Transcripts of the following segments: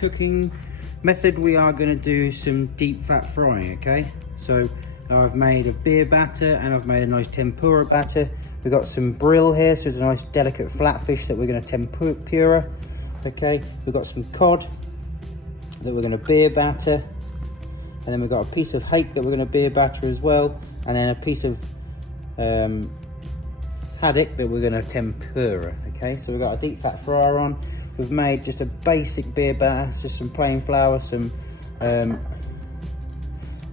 cooking method, we are going to do some deep fat frying, okay? So I've made a beer batter and I've made a nice tempura batter. We've got some brill here, so it's a nice delicate flatfish that we're going to tempura, okay? We've got some cod that we're going to beer batter, and then we've got a piece of hake that we're going to beer batter as well, and then a piece of haddock that we're going to tempura, okay? So we've got a deep fat fryer on. We've made just a basic beer batter, just some plain flour, some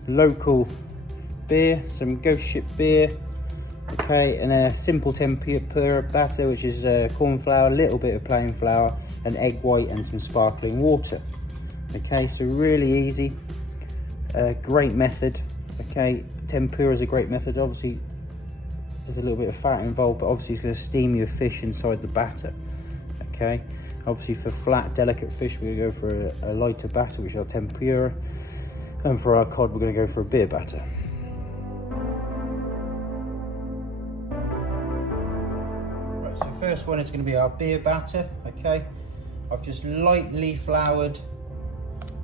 local beer, some ghost ship beer, okay, and then a simple tempura batter, which is corn flour, a little bit of plain flour, an egg white and some sparkling water. Okay, so really easy, great method. Okay, tempura is a great method. Obviously there's a little bit of fat involved, but obviously it's going to steam your fish inside the batter. Okay, obviously for flat delicate fish we go for a lighter batter, which is our tempura, and for our cod we're going to go for a beer batter. Right, so first one is going to be our beer batter. Okay, I've just lightly floured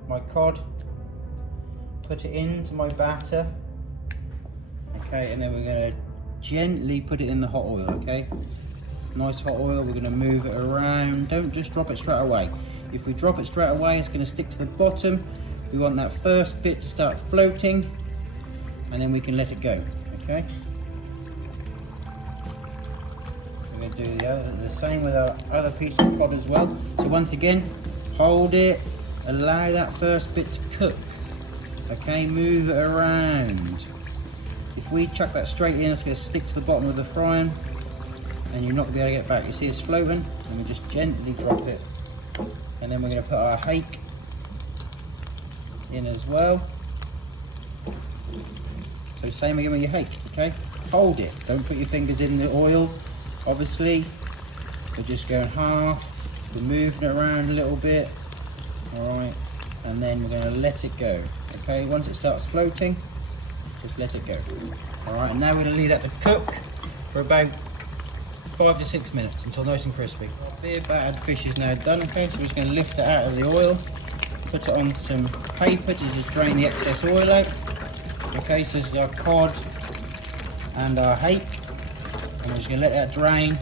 my cod, put it into my batter, okay, and then we're going to gently put it in the hot oil. Okay, nice hot oil. We're going to move it around. Don't just drop it straight away. If we drop it straight away, it's going to stick to the bottom. We want that first bit to start floating, and then we can let it go. Okay, we're going to do the same with our other piece of cod as well. So once again, hold it, allow that first bit to cook. Okay, move it around. If we chuck that straight in, it's going to stick to the bottom of the frying and you're not going to be able to get back. You see it's floating, and we just gently drop it. And then we're going to put our hake in as well. So same again with your hake, okay? Hold it, don't put your fingers in the oil, obviously. We're just going half, we're moving it around a little bit, all right? And then we're going to let it go, okay? Once it starts floating, just let it go. All right, and now we're going to leave that to cook for about 5 to 6 minutes until nice and crispy. Beer battered fish is now done, okay? So we're just going to lift it out of the oil, put it on some paper to just drain the excess oil out. Okay, so this is our cod and our hake, and we're just going to let that drain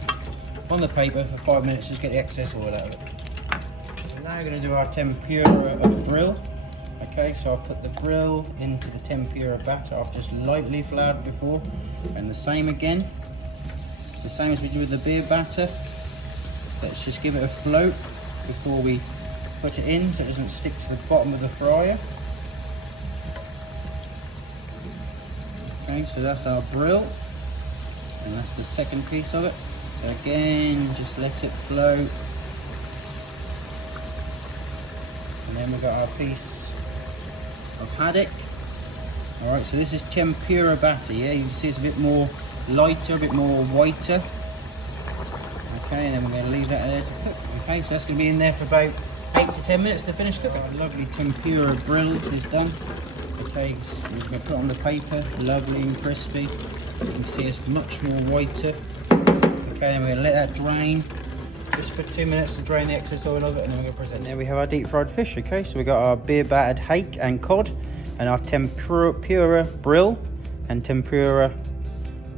on the paper for 5 minutes, just get the excess oil out of it. So now we're going to do our tempura of brill. Okay, so I'll put the brill into the tempura batter. I've just lightly floured before, and the same again, the same as we do with the beer batter. Let's just give it a float before we put it in so it doesn't stick to the bottom of the fryer. Okay, so that's our brill, and that's the second piece of it. So again, just let it float. And then we've got our piece of haddock. Alright, so this is tempura batter, yeah? You can see it's a bit more lighter, a bit more whiter. Okay, and then we're going to leave that there to cook. Okay, so that's going to be in there for about 8 to 10 minutes to finish cooking. Our lovely tempura brill is done. Okay, so we're going to put it on the paper, lovely and crispy. You can see it's much more whiter. Okay, and we're going to let that drain just for 2 minutes to drain the excess oil of it, and then we're going to present it. There we have our deep fried fish. Okay, so we got our beer battered hake and cod, and our tempura brill and tempura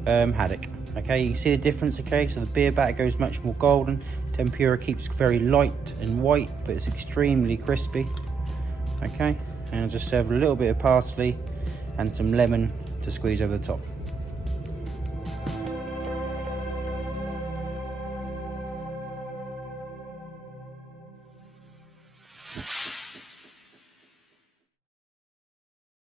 haddock. Okay, you can see the difference. Okay, so the beer batter goes much more golden, tempura keeps very light and white, but it's extremely crispy. Okay, and I'll just serve a little bit of parsley and some lemon to squeeze over the top.